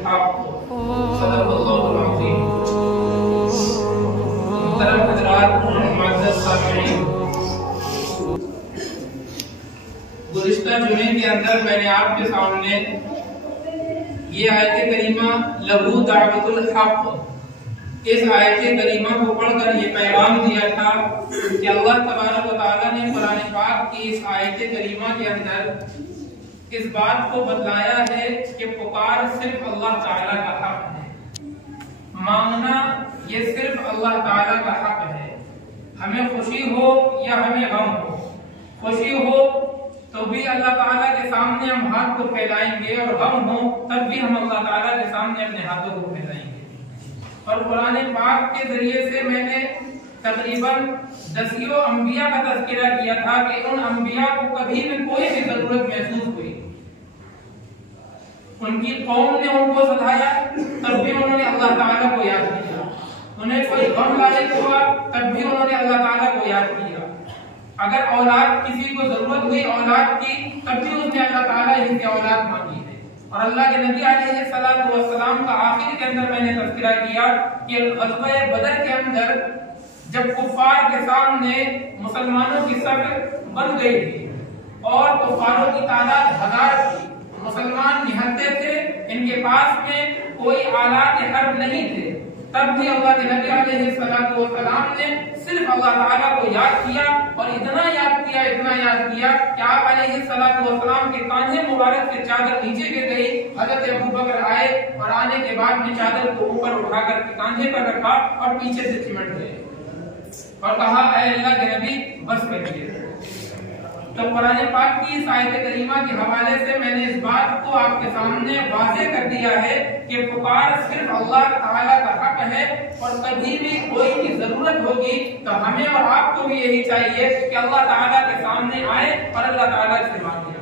الحق صدق اللہ العظیم۔ محترم حضرات، معزز سامعین، گزشتہ جمعے کے اندر میں نے آپ کے سامنے یہ آیت کریمہ لہو دعوت الحق، اس آیت کریمہ کو پڑھ کر یہ پیغام دیا تھا کہ اللہ تبارک و تعالیٰ نے قرآن پاک کی اس آیت کریمہ کے اندر اس بات کو بتلایا ہے کہ پکار صرف اللہ تعالیٰ کا حق ہے، مانگنا یہ صرف اللہ تعالیٰ کا حق ہے۔ ہمیں خوشی ہو یا ہمیں غم ہو، خوشی ہو تو بھی اللہ تعالیٰ کے سامنے ہم ہاتھ کو پھیلائیں گے، اور غم ہو تب بھی ہم اللہ تعالیٰ کے سامنے اپنے ہاتھوں کو پھیلائیں گے۔ اور قرآن پاک کے ذریعے سے میں نے تقریباً 10 انبیاء کا تذکرہ کیا تھا کہ ان انبیاء کو کبھی بھی کوئی بھی ضرورت محسوس ہوئی، ان کی قوم نے ان کو ستایا تب بھی انہوں نے اللہ تعالیٰ کو یاد کیا، انہیں کوئی غم لاحق ہوا تب بھی انہوں نے اللہ تعالیٰ کو یاد کیا، اگر اولاد کسی کو ضرورت ہوئی اولاد کی تب بھی اس نے اللہ تعالیٰ ہی سے اولاد مانگی ہے۔ اور اللہ کے نبی علیہ السلام کا آخر کے اندر میں نے تذکرہ کیا کہ غزوہ بدر کے اندر جب کفار کے سامنے مسلمانوں کی صف بن گئی تھی اور کفاروں کی تعداد 1000 تھی، مسلمان نہتے تھے، ان کے پاس میں کوئی آلات حرب نہیں تھے، تب بھی اللہ کے نبی علیہ السلام نے صرف اللہ تعالیٰ کو یاد کیا، اور اتنا یاد کیا کہ آپ علیہ السلام کے کاندھے مبارک سے چادر نیچے گر گئی، حضرت ابو بکر آئے اور آنے کے بعد میں چادر کو اوپر اٹھا کر کے کاندھے پر رکھا اور پیچھے سے چمٹ گئے اور کہا اے اللہ کے نبی بس کریے۔ تو قرآن پاک کی اس آیت کریمہ کے حوالے سے میں نے اس بات کو آپ کے سامنے واضح کر دیا ہے کہ پکار صرف اللہ تعالیٰ کا حق ہے، اور کبھی بھی کوئی بھی ضرورت ہوگی تو ہمیں اور آپ کو بھی یہی چاہیے کہ اللہ تعالیٰ کے سامنے آئے اور اللہ تعالیٰ سے مانگے۔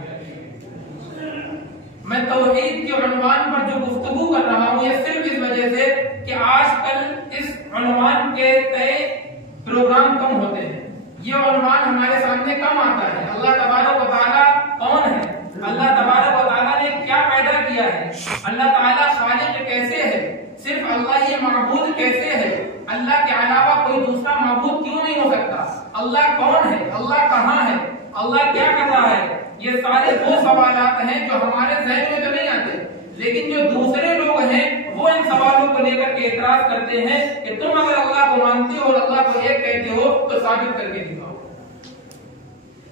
میں توحید کے عنوان پر جو گفتگو کر رہا ہوں یہ صرف اس وجہ سے کہ آج کل اس عنوان کے تئیں پروگرام کم ہوتے ہیں، یہ عنوان ہمارے سامنے کم آتا ہے۔ اللہ تبارک و تعالیٰ کون ہے، اللہ تبارک و تعالیٰ نے کیا پیدا کیا ہے، اللہ تعالیٰ خالق کیسے ہے، صرف اللہ یہ معبود کیسے ہے، اللہ کے علاوہ کوئی دوسرا معبود کیوں نہیں ہو سکتا، اللہ کون ہے، اللہ کہاں ہے، اللہ کیا کر رہا ہے، یہ سارے وہ سوالات ہیں جو ہمارے ذہن میں تو نہیں آتے، لیکن جو دوسرے لوگ ہیں وہ ان سوالوں کو لے کر کے اعتراض کرتے ہیں کہ تم اگر اللہ کو مانتے ہو اور اللہ کو ایک کہتے ہو تو ثابت کر کے دکھاؤ۔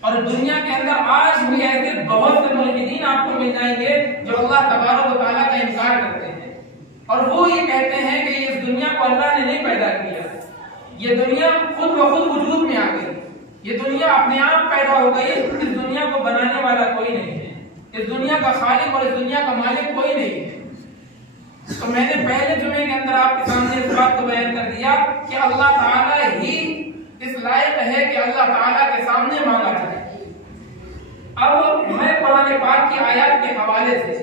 اور دنیا کے اندر آج بھی ایسے بہت سے ملحدین آپ کو مل جائیں گے جو اللہ تبارک و تعالیٰ کا انکار کرتے ہیں، اور وہ یہ کہتے ہیں کہ اس دنیا کو اللہ نے نہیں پیدا کیا، یہ دنیا خود بخود وجود میں آ گئی، یہ دنیا اپنے آپ پیدا ہو گئی، اس دنیا کو بنانے والا کوئی نہیں ہے، اس دنیا کا خالق اور اس دنیا کا مالک کوئی نہیں ہے۔ تو میں نے پہلے جمعے کے اندر آپ کے سامنے اس بات کو بیان کر دیا کہ اللہ تعالیٰ ہی اس لائق ہے کہ اللہ تعالیٰ کے سامنے مانگا جائے۔ اب میں قرآن پاک کی آیات کے حوالے سے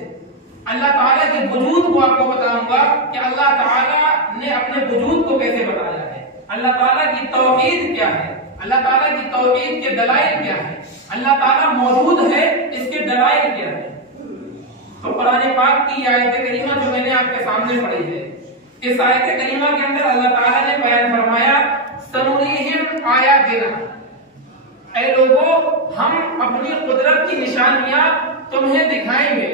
اللہ تعالیٰ کے وجود کو آپ کو بتاؤں گا کہ اللہ تعالیٰ نے اپنے وجود کو کیسے بتایا ہے، اللہ تعالیٰ کی توحید کیا ہے، اللہ تعالیٰ کی توحید کے دلائل کیا ہے، اللہ تعالیٰ موجود ہے اس کے دلائل کیا ہے۔ تو قرآن پاک کی آیت کریمہ جو میں نے آپ کے سامنے پڑھی ہے، اس آیت کریمہ کے اندر اللہ تعالیٰ نے بیان فرمایا سنریہم آیاتنا، اے لوگوں ہم اپنی قدرت کی نشانیاں تمہیں دکھائیں گے،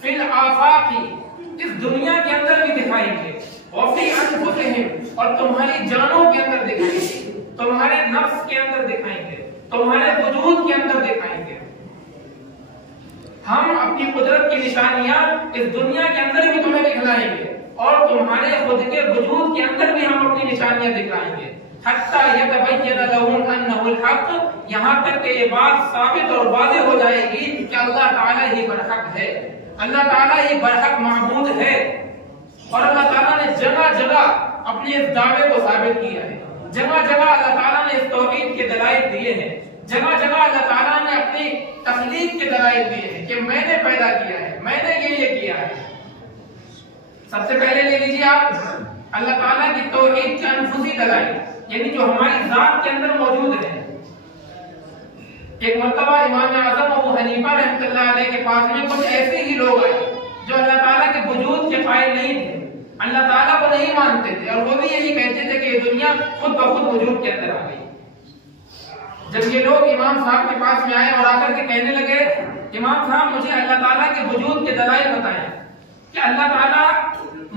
فی الآفاق اس دنیا کے اندر بھی دکھائیں گے، وفی انفسہم اور تمہاری جانوں کے اندر دکھائیں گے، تمہارے نفس کے اندر دکھائیں گے، تمہارے وجود کے اندر دکھائیں گے۔ ہم اپنی قدرت کی نشانیاں اس دنیا کے اندر بھی تمہیں دکھلائیں گے، اور تمہارے خود کے وجود کے اندر بھی ہم اپنی نشانیاں دکھلائیں گے، حتی یتبین لہم انہ الحق، یہاں تک کہ یہ بات ثابت اور واضح ہو جائے گی کہ اللہ تعالیٰ ہی برحق ہے، اللہ تعالیٰ ہی برحق معبود ہے۔ اور اللہ تعالیٰ نے جگہ جگہ اپنے اس دعوے کو ثابت کیا ہے، جگہ جگہ اللہ تعالیٰ نے اس توحید کے دلائل دیے ہیں، جگہ جگہ اللہ تعالیٰ نے اپنی تخلیق کے دلائل دیے ہیں کہ میں نے پیدا کیا ہے، میں نے یہ کیا ہے۔ سب سے پہلے لے لیجیے آپ اللہ تعالیٰ کی توحید کے انفسی دلائل، یعنی جو ہماری ذات کے اندر موجود ہے۔ ایک مرتبہ امام اعظم ابو حنیفہ رحمۃ اللہ علیہ کے پاس میں کچھ ایسے ہی لوگ آئے جو اللہ تعالیٰ کے وجود کے اللہ تعالیٰ کو نہیں مانتے تھے اور وہ بھی یہی کہتے تھے کہ یہ دنیا خود بخود وجود کے اندر آ گئی۔ جب یہ لوگ امام صاحب کے پاس میں آئے اور آ کر کے کہنے لگے امام صاحب مجھے اللہ تعالیٰ کے وجود کے دلائل بتائیں کہ اللہ تعالیٰ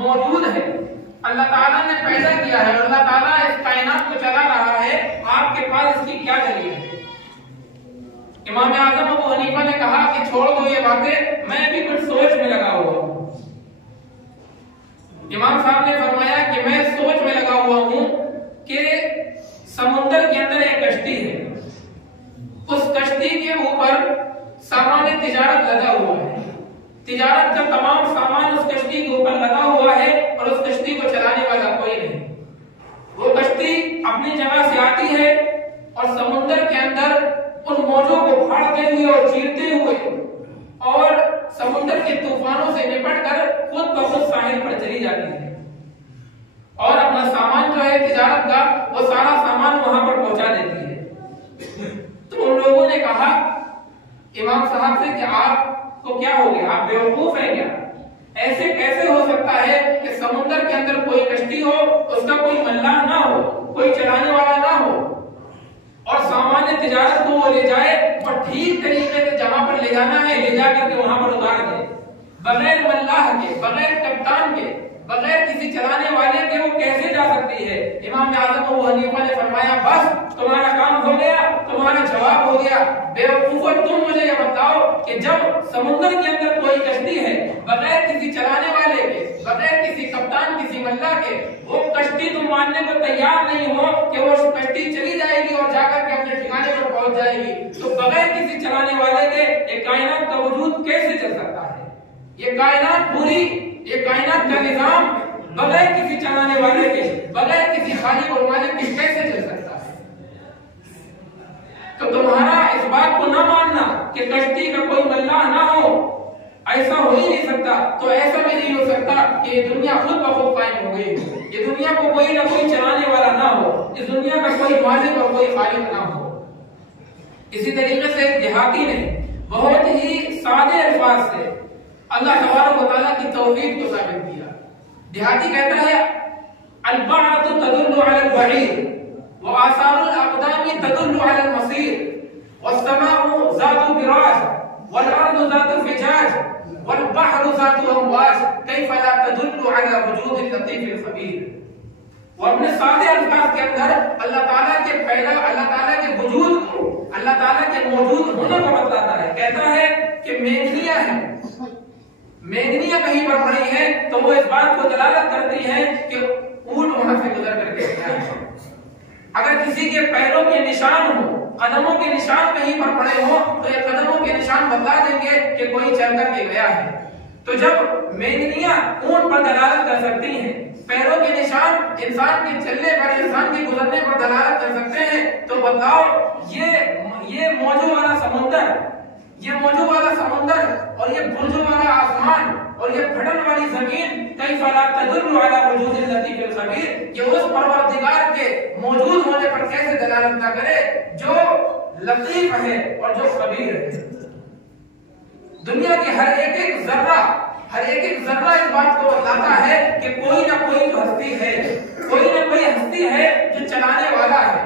موجود ہے، اللہ تعالیٰ نے پیدا کیا ہے اور اللہ تعالیٰ اس کائنات کو چلا رہا ہے، آپ کے پاس اس کی کیا دلیل ہے؟ امام اعظم ابو حنیفہ نے کہا کہ چھوڑ دو یہ باتیں، میں بھی کچھ سوچ میں لگا ہوا ہوں۔ امام صاحب نے فرمایا کہ میں سوچ میں لگا ہوا ہوں کہ سمندر کے اندر ایک کشتی ہے، اس کشتی کے اوپر سامان تجارت لگا ہوا ہے، تجارت کا تمام سامان اس کشتی کے اوپر لگا ہوا ہے اور اس کشتی کو چلانے والا کوئی نہیں۔ وہ کشتی اپنی جگہ سے آتی ہے اور سمندر کے اندر ان موجوں کو پھاڑتے ہوئے اور چیرتے ہوئے اور سمندر کے طوفانوں سے نپٹ کر خود بخود ساحل پر چلی جاتی ہے اور اپنا سامان جو ہے تجارت کا وہ سارا سامان وہاں پر پہنچا دیتی ہے۔ تو ان لوگوں نے کہا امام صاحب سے کہ آپ کو کیا ہو گیا، آپ بیوقوف ہیں کیا؟ ایسے کیسے ہو سکتا ہے کہ سمندر کے اندر کوئی کشتی ہو، اس کا کوئی ملاح نہ ہو، کوئی چلانے والا نہ ہو اور سامان تجارت کو وہ لے جائے اور ٹھیک طریقے سے جہاں پر لے جانا ہے لے جا کر کے وہاں پر اتار دے، بغیر ملاح کے، بغیر کپتان کے، بغیر کسی چلانے والے کے وہ کیسے جا سکتی ہے؟ امام اعظم ابو حنیفہ نے فرمایا بس تمہارا کام ہو گیا، تمہارا جواب ہو گیا، بیوقوفو تم مجھے یہ بتاؤ کہ جب سمندر کے اندر کوئی کشتی ہے بغیر کسی چلانے والے کے، بغیر کسی کپتان، کسی ملاح کے، وہ کشتی تم ماننے کو تیار نہیں ہو کہ وہ کشتی چلی جائے گی اور جا کر کے اپنے ٹھکانے پر پہنچ جائے گی، تو بغیر کسی چلانے والے کے یہ کائنات کا وجود کیسے چل سکتا ہے؟ یہ کائنات پوری، یہ کائنات کا نظام بغیر کسی چلانے والے کے، بغیر کسی خالق اور مالک کے کیسے چل سکتا ہے؟ تو تمہارا اس بات کو نہ ماننا کہ کشتی کا کوئی ملاح نہ ہو، ایسا ہو ہی نہیں سکتا، تو ایسا بھی نہیں ہو سکتا کہ یہ دنیا خود بخود قائم ہو گئی، یہ دنیا کو کوئی نہ کوئی چلانے والا نہ ہو، اس دنیا کا کوئی مالک اور کوئی خالق نہ ہو۔ اسی طریقے سے ایک دیہاتی نے بہت ہی سادے الفاظ سے اللہ تبارک و تعالیٰ کی توحید کو ثابت کیا۔ دیہاتی کہتا ہے البعث تدل علی البعیر وآثار الاقدام تدل علی المصیر والسماء ذات براج والارض ذات فجاج والبحر ذات امواج کیف لا تدل علی وجود اللطیف الخبیر۔ وہ اپنے سادے الفاظ کے اندر اللہ تعالیٰ کے پیدا، اللہ تعالیٰ کے وجود کو، اللہ تعالیٰ کے موجود ہونے کو بتلاتا ہے۔ کہتا ہے کہ مینگنیاں ہیں، مینگنیاں کہیں پر پڑی ہیں تو وہ اس بات کو دلالت کرتی ہے کہ اونٹ وہاں سے گزر کر کے گیا ہے۔ اگر کسی کے پیروں کے نشان ہو، قدموں کے نشان کہیں پر پڑے ہوں تو یہ قدموں کے نشان بتلا دیں گے کہ کوئی چل کر کے گیا ہے۔ تو جب مینگنیاں اونٹ پر دلالت کر سکتی ہیں، پیروں کے نشان انسان کے چلنے پر، انسان کے گزرنے پر دلالت کر سکتے ہیں، تو بتاؤ یہ موجوں والا سمندر، یہ موجوں والا سمندر اور یہ برجوں والا آسمان اور یہ پھٹن والی زمین کیف لا تدل علی وجود اللطیف الخبیر، یہ اس پروردگار کے موجود ہونے پر کیسے دلالت نہ کرے جو لطیف ہے اور جو خبیر ہے۔ دنیا کے ہر ایک ذرہ اس بات کو بتاتا ہے کہ کوئی نہ کوئی تو ہستی ہے، کوئی نہ کوئی ہستی ہے جو چلانے والا ہے،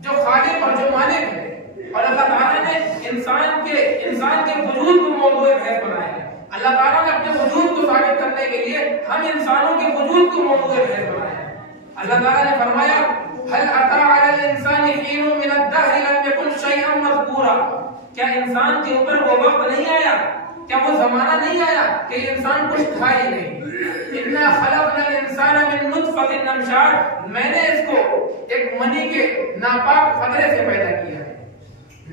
جو خالق اور جو مالک ہے۔ اور اللہ تعالیٰ نے انسان کے وجود کو موضوع بحث بنایا ہے۔ اللہ تعالیٰ نے اپنے وجود کو ثابت کرنے کے لیے ہم انسانوں کے وجود کو موضوع بحث بنایا ہے۔ اللہ تعالیٰ نے فرمایا هل اتى على الانسان حين من الدهر لم يكن شيئا مذكورا، کیا انسان کے اوپر وہ وقت نہیں آیا، کیا وہ زمانہ نہیں آیا کہ یہ انسان کچھ تھا ہی نہیں؟ انا خلقنا الانسان من نطفة امشاج، میں نے اس کو ایک منی کے ناپاک قطرے سے پیدا کیا ہے،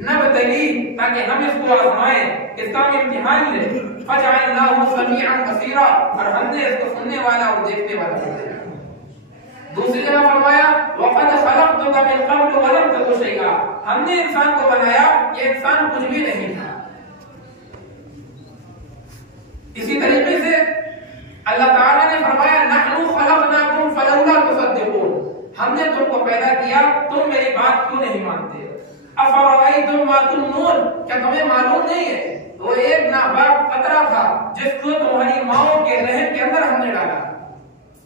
نبتلی تاکہ ہم اس کو آزمائیں، اس کا امتحان لیں، فجعلناه سمیعا بصیرا، اور ہم نے اس کو سننے والا اور دیکھنے والا بنایا۔ دوسری جگہ فرمایا وقد خلقتك من قبل ولم تك شيئا، ہم نے انسان کو بنایا، یہ انسان کچھ بھی نہیں تھا۔ اسی طریقے سے اللہ تعالیٰ نے فرمایا نحن خلقناكم فلولا تصدقون، ہم نے تم کو پیدا کیا، تم میری بات کیوں نہیں مانتے؟ افرأيتم ما تمنون، کیا تمہیں معلوم نہیں ہے وہ ایک ناپاک قطرہ تھا جس کو تمہاری ماؤں کے رحم کے اندر ہم نے ڈالا،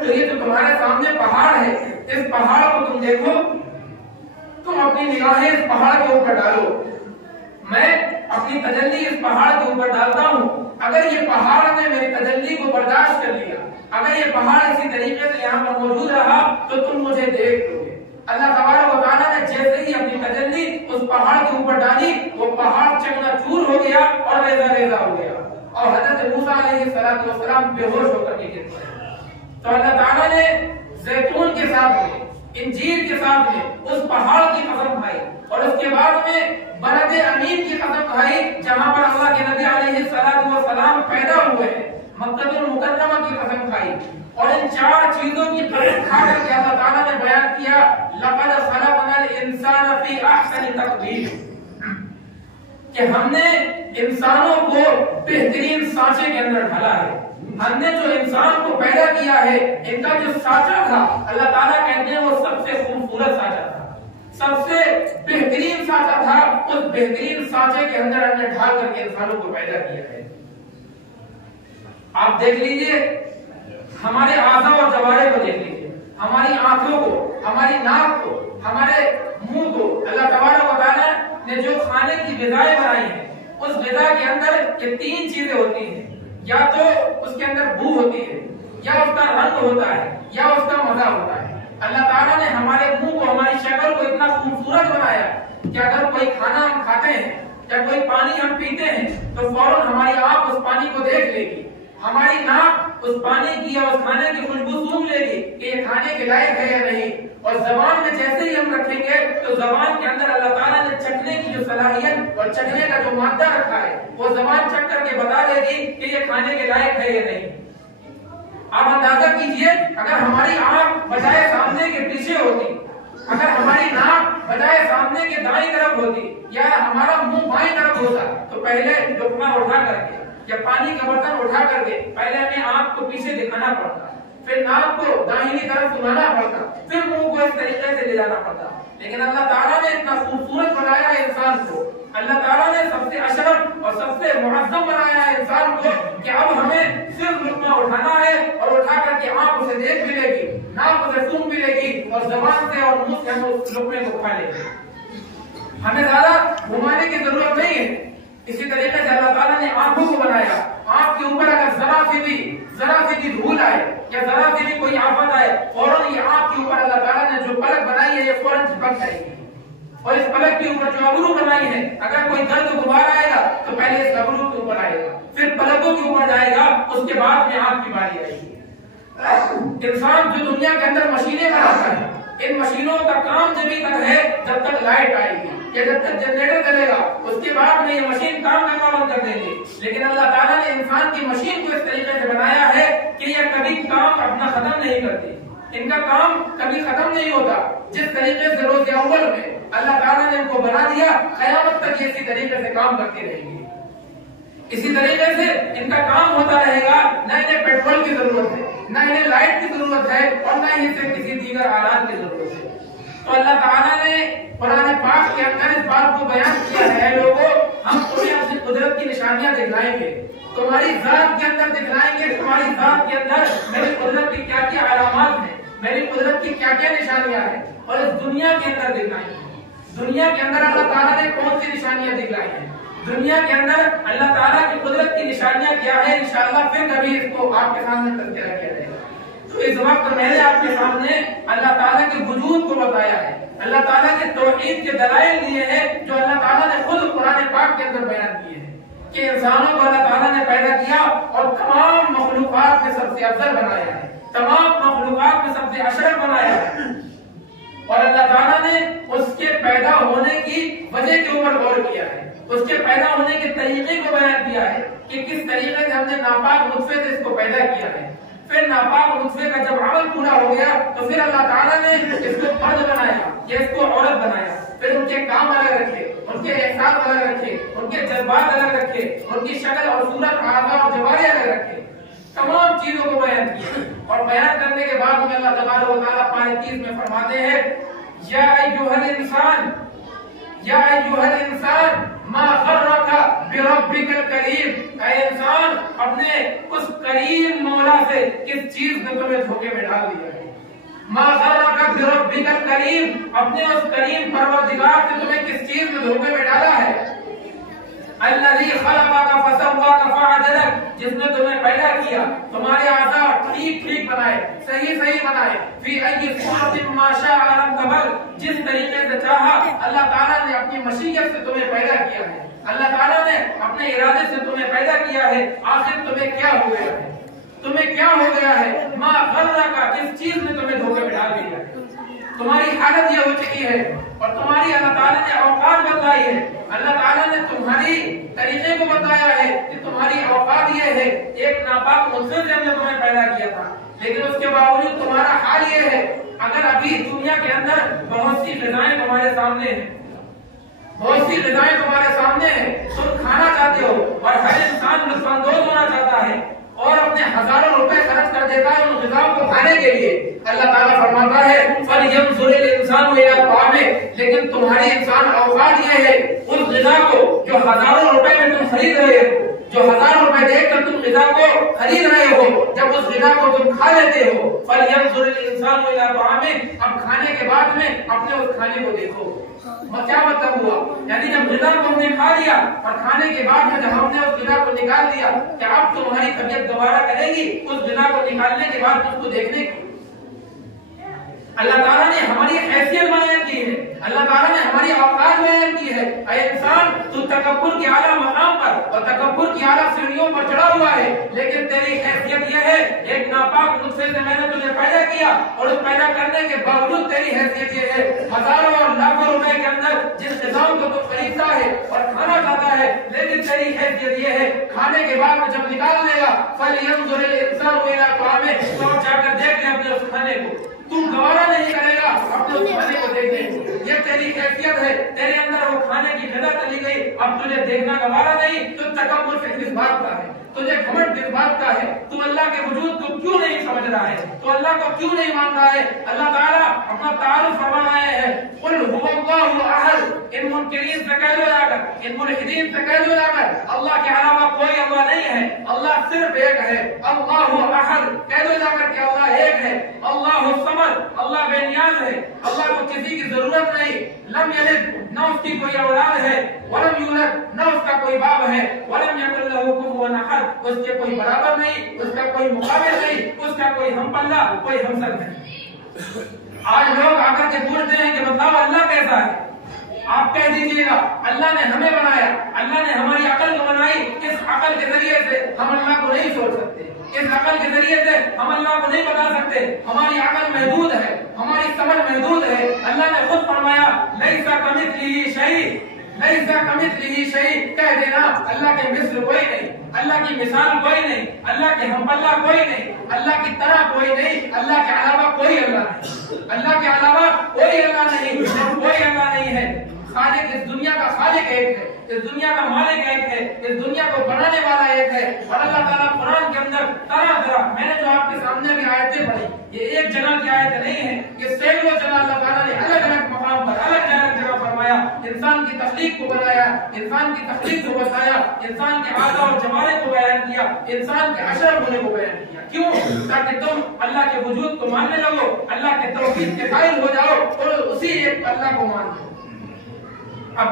تو یہ جو تمہارے سامنے پہاڑ ہے اس پہاڑ کو تم دیکھو، تم اپنی نگاہیں اس پہاڑ کے اوپر ڈالو، میں اپنی تجلی اس پہاڑ کے اوپر ڈالتا ہوں، اگر یہ پہاڑ نے میری تجلی کو برداشت کر لیا، اگر یہ پہاڑ اسی طریقے سے یہاں پر موجود رہا تو تم مجھے دیکھ لو گے۔ اللہ تبارک و تعالیٰ نے جیسے ہی اپنی تجلی اس پہاڑ کے اوپر ڈالی وہ پہاڑ چکنا چور ہو گیا اور ریزہ ریزہ ہو گیا، اور حضرت موسیٰ علیہ السلام بے ہوش ہو کر نیچے پڑے۔ تو اللہ تعالیٰ نے زیتون کے ساتھ میں، انجیر کے ساتھ میں اس پہاڑ کی قسم کھائی، اور اس کے بعد میں بلد امین کی قسم کھائی جہاں پر اللہ کے نبی علیہ السلام پیدا ہوئے، مکہ المکرمہ کی قسم کھائی، اور ان چار چیزوں کی قسم کھا کر کے اللہ تعالیٰ نے بیان کیا لقد خلقنا الانسان فی احسن تقویم، کہ ہم نے انسانوں کو بہترین سانچے کے اندر ڈھالا ہے۔ ہم نے جو انسان کو پیدا کیا ہے ان کا جو سانچہ تھا اللہ تعالیٰ کہتے ہیں وہ سب سے خوبصورت سانچہ تھا، سب سے بہترین سانچہ تھا، اس بہترین سانچے کے اندر ہم نے ڈھال کر کے انسانوں کو پیدا کیا ہے۔ آپ دیکھ لیجئے ہمارے اعضاء اور جوارح کو دیکھ لیجئے، ہماری آنکھوں کو، ہماری ناک کو، ہمارے منہ کو، اللہ تبارک و تعالیٰ نے جو کھانے کی غذائیں بنائی ہیں اس غذا کے اندر یہ تین چیزیں ہوتی ہیں، یا تو اس کے اندر بو ہوتی ہے، یا اس کا رنگ ہوتا ہے، یا اس کا مزہ ہوتا ہے۔ اللہ تعالیٰ نے ہمارے منہ کو، ہماری شکل کو اتنا خوبصورت بنایا کہ اگر کوئی کھانا ہم کھاتے ہیں یا کوئی پانی ہم پیتے ہیں تو فوراً ہماری آنکھ اس پانی کو دیکھ لے گی، ہماری ناک اس پانی کی یا اس کھانے کی خوشبو سونگھ لے گی کہ یہ کھانے کے لائق ہے یا نہیں، اور زبان میں جیسے ہی ہم رکھیں گے تو زبان کے اندر اللہ تعالیٰ نے چکھنے کی جو صلاحیت اور چکھنے کا جو مادہ رکھا ہے وہ زبان چکھ کر کے بتا دے گی کہ یہ کھانے کے لائق ہے یا نہیں۔ آپ اندازہ کیجئے اگر ہماری آنکھ بجائے سامنے کے پیچھے ہوتی، اگر ہماری ناک بجائے سامنے کے دائیں طرف ہوتی، یا ہمارا منہ بائیں طرف ہوتا تو پہلے لقمہ اٹھا کر کے یا پانی کا برتن اٹھا کر کے پہلے ہمیں آنکھ کو پیچھے دکھانا پڑتا، پھر ناک کو داہنی طرف سنانا پڑتا، پھر منہ کو اس طریقے سے لے جانا پڑتا۔ لیکن اللہ تعالیٰ نے اتنا خوبصورت بنایا ہے انسان کو، اللہ تعالیٰ نے سب سے اشرف اور سب سے معظم بنایا ہے انسان کو کہ اب ہمیں صرف لقمہ اٹھانا ہے، اور اٹھا کر کے آنکھ اسے دیکھ بھی لے گی، ناک اسے سن بھی لے گی، اور زبان سے اور منہ سے ہم اس لقمے کو کھا لیں گے۔ ہمیں زیادہ گھمانے کی ضرورت نہیں ہے۔ اسی طریقے سے اللہ تعالیٰ نے آنکھوں کو بنایا، آنکھ کے اوپر اگر ذرا سی بھی دھول آئے یا ذرا سی بھی کوئی آفت آئے فوراً یہ آنکھ کے اوپر اللہ تعالیٰ نے جو پلک بنائی ہے یہ فوراً چپک جائے گی، اور اس پلک کے اوپر جو ابرو بنائی ہے اگر کوئی درد غبار آئے گا تو پہلے اس ابرو کے اوپر آئے گا، پھر پلکوں کے اوپر جائے گا، اس کے بعد میں آنکھ کی باری آئے گی۔ انسان جو دنیا کے اندر مشینیں بناتا ہے، ان مشینوں کا کام جبھی تک ہے جب تک لائٹ آئے گی یا جب تک جنریٹر چلے گا، اس کے بعد میں یہ مشین کام کرنا بند کر دیں گے۔ لیکن اللہ تعالیٰ نے انسان کی مشین کو اس طریقے سے بنایا ہے کہ یہ کبھی کام اپنا ختم نہیں کرتی، ان کا کام کبھی ختم نہیں ہوتا۔ جس طریقے سے روز اول میں اللہ تعالیٰ نے ان کو بنا دیا، قیامت تک یہ اسی طریقے سے کام کرتے رہیں گے۔ اسی طریقے سے ان کا کام ہوتا رہے گا، نہ انہیں پیٹرول کی ضرورت ہے، نہ انہیں لائٹ کی ضرورت ہے، اور نہ ہی سے کسی دیگر آلات کی ضرورت ہے۔ تو اللہ تعالیٰ نے قرآن پاک کے اندر اس بات کو بیان کیا ہے، لوگوں ہم تمہیں اپنی قدرت کی نشانیاں دکھلائیں گے، تمہاری ذات کے اندر دکھلائیں گے، تمہاری ذات کے اندر میری قدرت کی کیا کیا علامات ہیں، میری قدرت کی کیا کیا نشانیاں ہیں، اور اس دنیا کے اندر دکھلائیں گے۔ دنیا کے اندر اللہ تعالیٰ نے کون سی نشانیاں دکھلائی ہیں، دنیا کے اندر اللہ تعالیٰ کی قدرت کی نشانیاں کیا ہے، انشاءاللہ پھر کبھی اس کو آپ کے سامنے تذکرہ کیا جائے گا۔ تو اس وقت میں نے آپ کے سامنے اللہ تعالیٰ کے وجود کو بتایا ہے، اللہ تعالیٰ کے توحید کے دلائل دیے ہیں جو اللہ تعالیٰ نے خود قرآن پاک کے اندر بیان کیے ہیں کہ انسانوں کو اللہ تعالیٰ نے پیدا کیا اور تمام مخلوقات میں سب سے افضل بنایا ہے، تمام مخلوقات میں سب سے اشرف بنایا ہے، اور اللہ تعالیٰ نے اس کے پیدا ہونے کی وجہ کے اوپر غور کیا ہے، اس کے پیدا ہونے کے طریقے کو بیان کیا ہے کہ کس طریقے سے ہم نے ناپاک نطفے سے اس کو پیدا کیا ہے۔ پھر ناپاک نطفے کا جب عمل پورا ہو گیا تو پھر اللہ تعالیٰ نے اس کو مرد بنایا یا اس کو عورت بنایا، پھر ان کے کام الگ رکھے، ان کے احساس الگ رکھے، ان کے جذبات الگ رکھے، ان کی شکل اور صورت، اعضاء اور جوارح الگ رکھے، تمام چیزوں کو بیان کیا، اور بیان کرنے کے بعد میں اللہ تبارک و تعالیٰ پارے 30 میں فرماتے ہیں یا ایھا الانسان ما غرک بربک الکریم، اے انسان اپنے اس کریم مولا سے کس چیز نے تمہیں دھوکے میں ڈال دیا ہے؟ ما غرک بربک الکریم، اپنے اس کریم پروردگار سے تمہیں کس چیز نے دھوکے میں ڈالا ہے؟ الذی خلقک فسواک فعدلک، جس نے تمہیں پیدا کیا، تمہارے اعضاء ٹھیک ٹھیک بنائے، صحیح صحیح بنائے، فی ای صورت ما شاء رکبک، جس طریقے سے چاہا اللہ تعالیٰ نے اپنی مشیت سے تمہیں پیدا کیا ہے، اللہ تعالیٰ نے اپنے ارادے سے تمہیں پیدا کیا ہے۔ آخر تمہیں کیا ہو گیا ہے؟ تمہیں کیا ہو گیا ہے؟ ما غرک، کس چیز نے تمہیں دھوکے میں ڈال دیا ہے؟ تمہاری حالت یہ ہو چکی ہے، اور تمہاری اللہ تعالیٰ نے اوقات بتائی ہے، اللہ تعالیٰ نے تمہاری طریقے کو بتایا ہے کہ تمہاری اوقات یہ ہے، ایک ناپاک نطفے سے ہم نے تمہیں پیدا کیا تھا، لیکن اس کے باوجود تمہارا حال یہ ہے، اگر ابھی دنیا کے اندر بہت سی غذائیں تمہارے سامنے ہیں، بہت سی غذائیں تمہارے سامنے ہیں، تم کھانا چاہتے ہو، اور ہر انسان لطف اندوز ہونا چاہتا ہے اور اپنے ہزاروں روپے خرچ کر دیتا ہے ان غذاؤں کو کھانے کے لیے۔ اللہ تعالیٰ فرماتا ہے فَلْيَنْظُرِ الْإِنسَانُ إِلَىٰ طَعَامِهِ، لیکن تمہاری انسان اوقات یہ ہے اس غذا کو جو ہزاروں روپے میں تم خرید رہے ہو، جو ہزاروں روپے دے کر تم غذا کو خرید رہے ہو، جب اس غذا کو تم کھا لیتے ہو، فَلْيَنْظُرِ الْإِنسَانُ إِلَىٰ طَعَامِهِ، اب کھانے کے بعد میں اپنے اس کھانے کو دیکھو۔ کیا مطلب ہوا؟ یعنی جب غذا کو ہم نے کھا لیا اور کھانے کے بعد میں جب ہم نے اس غذا کو نکال دیا، کہ اب تمہاری طبیعت دوبارہ کرے گی اس غذا کو نکالنے کے بعد اس کو دیکھنے کی؟ اللہ تعالیٰ نے ہماری حیثیت بیان کی ہے، اللہ تعالیٰ نے ہماری اوقات بیان کی ہے۔ اے انسان، تو تکبر کے اعلیٰ مقام پر اور تکبر کی اعلیٰ سیڑھیوں پر چڑھا ہوا ہے، لیکن تیری حیثیت یہ ہے، ایک ناپاک نطفے سے میں نے تجھے پیدا کیا، اور اس پیدا کرنے کے باوجود تیری حیثیت یہ ہے، ہزاروں اور لاکھوں روپے کے اندر جس غذاؤں کو تو خریدتا ہے اور کھانا چاہتا ہے، لیکن تیری حیثیت یہ ہے، کھانے کے بعد میں جب نکال دے گا فَلْيَنْظُرِ الْإِنسَانُ إِلَىٰ طَعَامِهِ، تو جا کر دیکھ لے اپنے اس کھانے کو، تو گوارا نہیں کرے گا اپنے اس کھانے کو دیکھنے کو۔ یہ تیری حیثیت ہے، تیرے اندر وہ کھانے کی غذا چلی گئی، اب تجھے دیکھنا گوارا نہیں، تو تکبر کس بات کا ہے، تجھے گھمنڈ کس بات کا ہے، تو اللہ کے وجود کو کیوں نہیں سمجھ رہا ہے، تو اللہ کو کیوں نہیں مان رہا ہے؟ اللہ تعالیٰ اپنا تعارف فرما رہے ہیں، قُلْ هُوَ اللَّهُ أَحَدٌ، ان منکرین سے کہہ دو جا کر، ان ملحدین سے کہہ دو جا کر، اللہ کے علاوہ کوئی اللہ نہیں ہے، اللہ صرف ایک ہے، اللہ احد، کہہ دو جا کر کہ اللہ ایک ہے، اللہ الصمد، اللہ بے نیاز ہے، اللہ کو کسی کی ضرورت نہیں، لم یلد، نہ اس کی کوئی اولاد ہے، ولم یولد، نہ اس کا کوئی باپ ہے، ولم یکن لہ کفوا احد، اس کے کوئی برابر نہیں، اس کا کوئی مقابل نہیں، اس کا کوئی ہم پلہ، کوئی ہمسر نہیں۔ آج لوگ آ کر کے پوچھتے ہیں کہ بتاؤ اللہ کیسا ہے؟ آپ کہہ دیجئے گا اللہ نے ہمیں بنایا، اللہ نے ہماری عقل کو بنائی، اس عقل کے ذریعے سے ہم اللہ کو نہیں سوچ سکتے، اس عقل کے ذریعے سے ہم اللہ کو نہیں بتا سکتے، ہماری عقل محدود ہے، ہماری سمجھ محدود ہے۔ اللہ نے خود فرمایا لیس کمثلہ شیء، لیس کمثلہ شیء، کہہ دینا اللہ کے مثل کوئی نہیں، اللہ کی مثال کوئی نہیں، اللہ کے ہم پلہ کوئی نہیں، اللہ کی طرح کوئی نہیں، اللہ کے علاوہ کوئی اللہ نہیں، اللہ کے علاوہ کوئی اللہ نہیں، کوئی اللہ نہیں ہے۔ خالق، اس دنیا کا خالق ایک ہے، اس دنیا کا مالک ایک ہے، اس دنیا کو بنانے والا ایک ہے، اور اللہ تعالیٰ قرآن کے اندر طرح طرح، میں نے جو آپ کے سامنے بھی آیتیں پڑھی، یہ ایک جگہ کی آیت نہیں ہے، یہ سینکڑوں جگہ اللہ تعالیٰ نے الگ الگ مقام پر الگ الگ جگہ فرمایا، انسان کی تخلیق کو بنایا، انسان کی تخلیق کو بتایا، انسان کے اعضاء اور جوارح کو بیان کیا، انسان کے اشرف ہونے کو بیان کیا۔ کیوں؟ تاکہ تم اللہ کے وجود کو ماننے لگو، اللہ کے توحید کے قائل ہو جاؤ اور اسی ایک اللہ کو مان لو۔ اب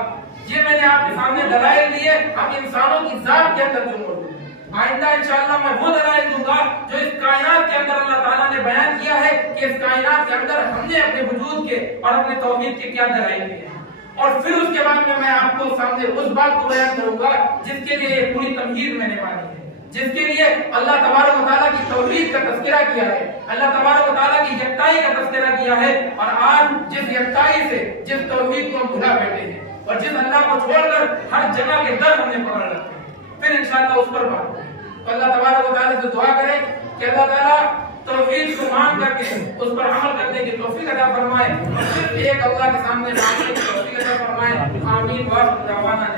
یہ میں نے آپ کے سامنے دلائل دیے، اب انسانوں کی ذات کے اندر جو موجود ہے، آئندہ انشاءاللہ میں وہ دلائل دوں گا جو اس کائنات کے اندر اللہ تعالیٰ نے بیان کیا ہے کہ اس کائنات کے اندر ہم نے اپنے وجود کے اور اپنے توحید کے کیا دلائل دیے ہیں، اور پھر اس کے بعد میں آپ کو سامنے اس بات کو بیان کروں گا جس کے لیے یہ پوری تمہید میں نے مانی ہے، جس کے لیے اللہ تبارک و تعالیٰ کی توحید کا تذکرہ کیا ہے، اللہ تبارک و تعالیٰ کی یکتائی کا تذکرہ کیا ہے، اور آج جس یکتائی سے جس توحید کو ہم بھلا بیٹھے ہیں اور جس اللہ کو چھوڑ کر ہر جگہ کے در ہم نے پکڑ رکھے ہیں، پھر انشاءاللہ اس پر بات کریں۔ تو اللہ تبارک و تعالیٰ سے دعا کریں کہ اللہ تعالیٰ توحید کو مان کر کے اس پر عمل کرنے کی توفیق عطا فرمائے، صرف ایک اللہ کے سامنے ماننے کی توفیق عطا فرمائے۔ آمین۔